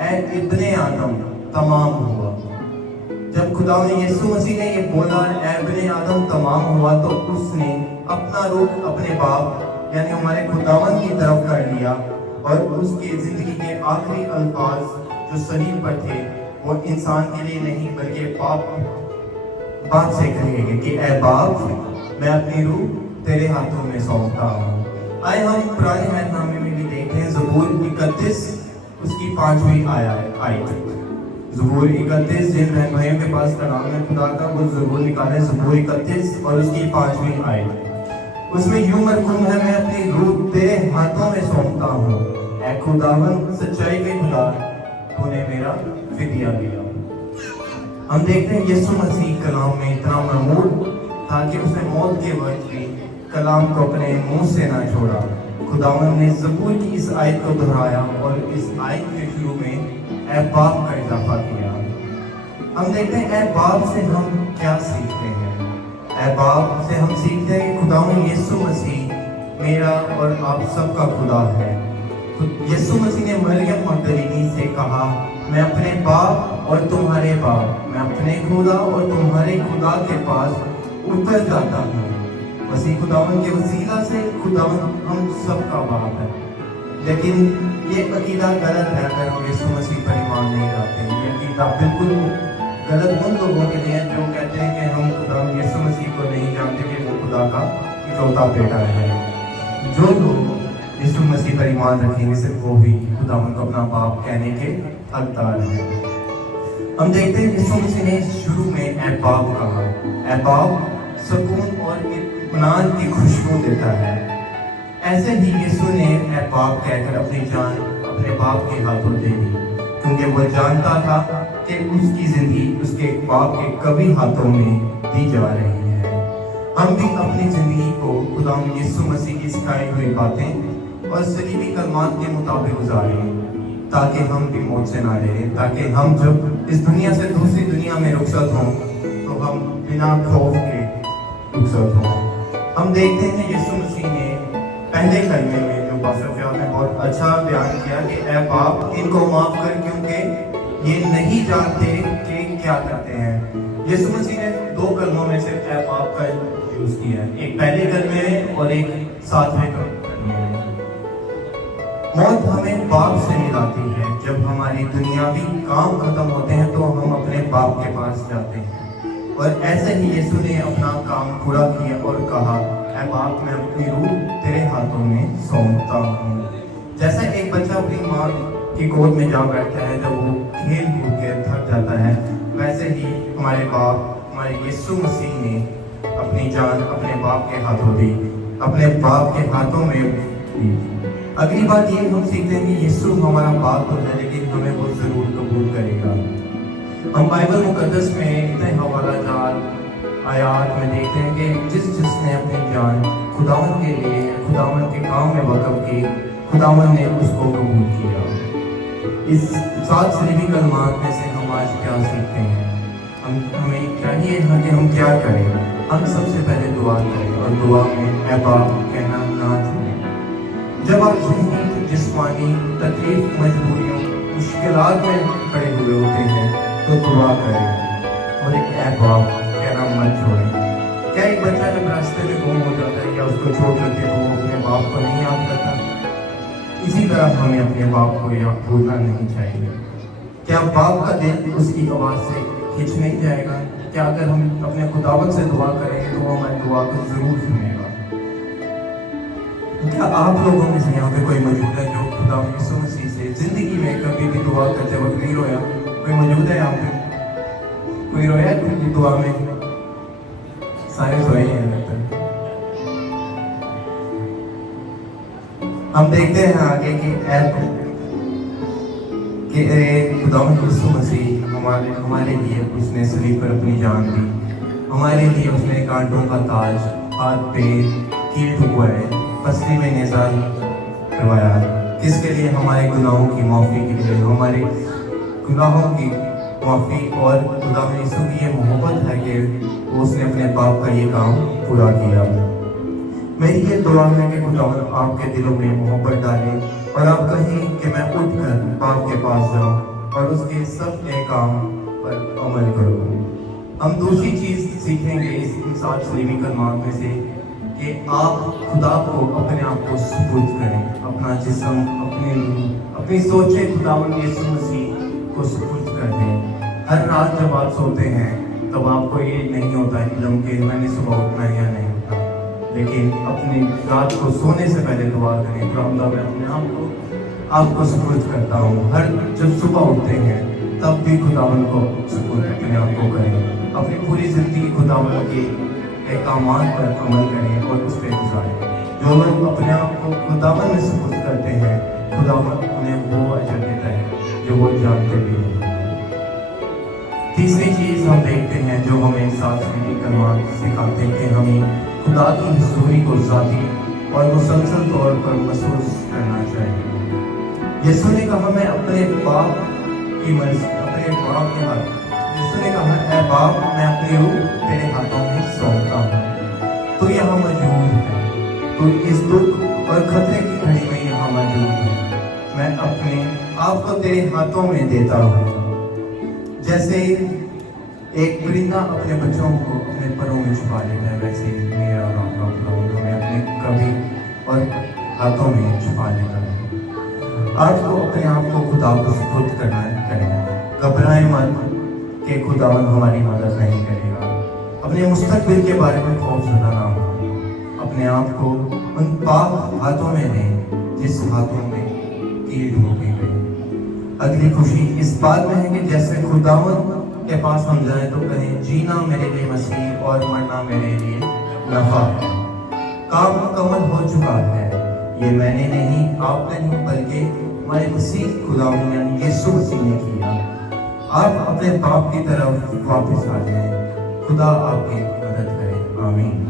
اے ابن آدم تمام ہوا۔ جب خدا یسوع مسیح نے یہ بولا اے ابن آدم تمام ہوا تو اس نے اپنا رخ اپنے باپ یعنی ہمارے خداوند کی طرف کر لیا اور اس کی زندگی کے آخری الفاظ جو صلیب پر تھے وہ انسان کے لیے نہیں بلکہ باپ سے کہے گے کہ اے باپ میں اپنی روح تیرے ہاتھوں میں سونپتا ہوں۔ آئے ہم پرانے عہد نامے میں بھی دیکھتے ہیں زبور 31 اس کی 5ویں آیت۔ زبور 31 جن بہن بھائیوں کے پاس کلام ہے خدا کا وہ ضرور نکالیں، زبور 31 اور اس کی 5ویں آیت۔ اس میں یوں مرکوم ہے میں اپنی روح تیرے ہاتھوں میں سونپتا ہوں، اے خداوند سچائی کے خدا تو نے میرا فدیہ لیا۔ ہم دیکھتے ہیں یسوع مسیح کلام میں اتنا معمور تھا کہ اس نے موت کے وقت بھی کلام کو اپنے منہ سے نہ چھوڑا۔ خداوند نے زبور کی اس آیت کو دہرایا اور اس آیت کے شروع میں اے باپ کا اضافہ کیا۔ ہم دیکھتے ہیں اے باپ سے ہم کیا سیکھتے ہیں؟ اے باپ سے ہم سیکھتے ہیں کہ خداوند یسوع مسیح میرا اور آپ سب کا خدا ہے۔ یسوع مسیح نے مریم مگدلینی سے کہا میں اپنے باپ اور تمہارے باپ، میں اپنے خدا اور تمہارے خدا کے پاس اتر جاتا ہوں۔ مسیح خداوند کے وسیلہ سے خداوند ہم سب کا باپ ہے، لیکن یہ عقیدہ غلط ہے اگر ہم یسوع مسیح پر ایمان نہیں لاتے ہیں۔ یہ عقیدہ بالکل غلط ان لوگوں کے لیے جو کہتے ہیں کہ ہم خداوند یسوع مسیح کو نہیں جانتے کہ وہ خدا کا اکلوتا بیٹا ہے۔ جو لوگ یسوع مسیح پر ایمان رکھیں گے صرف وہ بھی خداوند کو اپنا باپ کہنے کے حقدار ہیں۔ ہم دیکھتے ہیں یسوع مسیح نے شروع میں اے باپ کہا۔ اے باپ سکون اور اطمینان کی خوشبو دیتا ہے۔ ایسے ہی یسوع نے اے باپ کہہ کر اپنی جان اپنے باپ کے ہاتھوں دے دی، کیونکہ وہ جانتا تھا کہ اس کی زندگی اس کے باپ کے کبھی ہاتھوں میں دی جا رہی ہے۔ ہم بھی اپنی زندگی کو خداوند یسوع مسیح کی سکھائی ہوئی باتیں اور صلیبی کلمات کے مطابق گزاریں تاکہ ہم بھی موت سے نہ ڈریں، تاکہ ہم جب اس دنیا سے دوسری دنیا میں رخصت ہوں تو ہم بنا خوف کے رخصت ہوں۔ ہم دیکھتے ہیں یسوع مسیح نے پہلے کلمے میں جو پاسٹر فیاض نے بہت اچھا بیان کیا کہ اے باپ ان کو معاف کر کیونکہ یہ نہیں جانتے کہ کیا کرتے ہیں۔ یسوع مسیح نے 2 کلموں میں سے اے باپ کا یوز کیا ہے، ایک پہلے کلمے میں اور ایک 7ویں کلمے میں۔ موت ہمیں باپ سے ملاتی ہے۔ جب ہماری دنیاوی کام ختم ہوتے ہیں تو ہم اپنے باپ کے پاس جاتے ہیں، اور ایسے ہی یسوع نے اپنا کام پورا کیا اور کہا اے باپ میں اپنی روح تیرے ہاتھوں میں سونپتا ہوں۔ جیسا ایک بچہ اپنی ماں کی گود میں جا بیٹھتا ہے جب وہ کھیل کود کے تھک جاتا ہے، ویسے ہی ہمارے باپ ہمارے یسوع مسیح نے اپنی جان اپنے باپ کے ہاتھوں دی، اپنے باپ کے ہاتھوں میں دی۔ اگلی بات یہ ہم سیکھتے ہیں کہ یسوع ہمارا باپ تو ہے لیکن ہمیں وہ ضرور قبول کرے گا۔ ہم بائبل مقدس میں اتنے حوالہ جات آیات میں دیکھتے ہیں کہ جس نے اپنی جان خداوند کے لیے خداوند کے کام میں وقف کی، خداوند نے اس کو قبول کیا۔ اس 7 صلیبی کلمات میں سے ہم آج کیا سیکھتے ہیں؟ ہمیں چاہیے کہ ہم کیا کریں؟ ہم سب سے پہلے دعا کریں اور دعا میں اے باپ کہنا نہ چھوڑیں۔ جب آپ ذہنی جسمانی تکلیف مجبوریوں مشکلات میں پڑے ہوئے ہوتے ہیں تو دعا کریں اور ایک اے باپ کہنا مت چھوڑیں۔ کیا ایک بچہ جب راستے میں گم ہو جاتا ہے یا اس کو چوٹ لگتی ہے تو وہ اپنے باپ کو نہیں یاد کرتا؟ اسی طرح ہمیں اپنے باپ کو یاد بھولنا نہیں چاہیے۔ کیا باپ کا دل اس کی آواز سے کھنچ نہیں جائے گا؟ کیا اگر ہم اپنے خداوند سے دعا کریں گے تو وہ ہماری دعا کو ضرور سنے گا؟ کیا آپ لوگوں میں سے یہاں پہ کوئی موجود ہے جو خدا یسوع مسیح سے زندگی میں کبھی بھی دعا کرتے وقت نہیں رویا؟ کوئی موجود ہے یہاں پہ؟ کوئی رویا ہے دعا میں؟ سارے سوئے ہیں لگتا ہے۔ ہم دیکھتے ہیں آگے کہ خدا یسوع مسیح ہمارے لیے اس نے صلیب پر اپنی جان دی، ہمارے لیے اس نے کانٹوں کا تاج ہاتھ پہ کیل ٹھکوائے، پسلی میں نیزہ کروایا، کس کے لیے؟ ہمارے گناہوں کی معافی کے لیے، ہمارے گناہوں کی معافی۔ اور خدا یسوع کی یہ محبت ہے کہ اس نے اپنے باپ کا یہ کام پورا کیا۔ میری یہ دعا ہے کہ خداوند آپ کے دلوں میں محبت ڈالے اور آپ کہیں کہ میں اٹھ کر باپ کے پاس جاؤں اور اس کے سب احکام پر عمل کروں۔ ہم دوسری چیز سیکھیں گے اس مثال سلیمی کلمات میں سے کہ آپ خدا کو اپنے آپ کو سپرد کریں، اپنا جسم، اپنی سوچیں خداوند یسوع مسیح کو سپرد کر دیں۔ ہر رات جب آپ سوتے ہیں تب آپ کو یہ نہیں ہوتا علم کہ میں نے صبح اٹھنا ہے یا نہیں اٹھنا، لیکن اپنی رات کو سونے سے پہلے دعا کریں، خداوند میں اپنے آپ کو سپرد کرتا ہوں۔ ہر جب صبح اٹھتے ہیں تب بھی خداوند کو سپرد اپنے آپ کو کریں، اپنی پوری زندگی خداوند کے احکامات پر عمل کریں اور اس پہ گزاریں۔ جو لوگ اپنے آپ کو خداوند میں سپرد کرتے ہیں خداوند انہیں وہ اجر دیتا ہے جو وہ جانتے بھی ہیں۔ تیسری چیز ہم دیکھتے ہیں جو ہمیں ساتھ کلمات سکھاتے ہیں کہ ہمیں خدا کی حضوری کو ذاتی اور مسلسل طور پر محسوس کرنا چاہیے۔ یسوع نے کہا میں اپنے باپ کی مرضی، اپنے باپ کے ہاتھ، یسوع نے کہا اے باپ میں اپنی روح تیرے ہاتھوں میں سونپتا ہوں۔ تو یہاں موجود ہے، تو اس دکھ اور خطرے کی گھڑی میں یہاں موجود ہے، میں اپنے آپ کو تیرے ہاتھوں میں دیتا ہوں۔ جیسے ایک پرندہ اپنے بچوں کو اپنے پروں میں چھپا لیتا ہے، ویسے ہی میرا اور آپ کا خداوند ہمیں اپنے کبھی اور ہاتھوں میں چھپا لیتا ہے۔ آج کو اپنے آپ کو خدا کو سپرد کریں، گھبرائیں مت کہ خداوند ہماری مدد نہیں کرے گا۔ اپنے مستقبل کے بارے میں خوف زدہ نہ ہو، اپنے آپ کو ان پاک ہاتھوں میں دیں جس ہاتھوں میں کیل ڈھونڈی گئی۔ اگلی خوشی اس بات میں ہے کہ جیسے خداوند کے پاس ہم جائیں تو کہیں جینا میرے لیے مسیح اور مرنا میرے لیے نفع ہے، کام مکمل ہو چکا ہے، یہ میں نے نہیں، آپ نے نہیں، بلکہ ہمارے مسیح خداوند یعنی یسوع مسیح نے کیا۔ آپ اپنے باپ کی طرف واپس آ جائیں، خدا آپ کی مدد کرے، آمین۔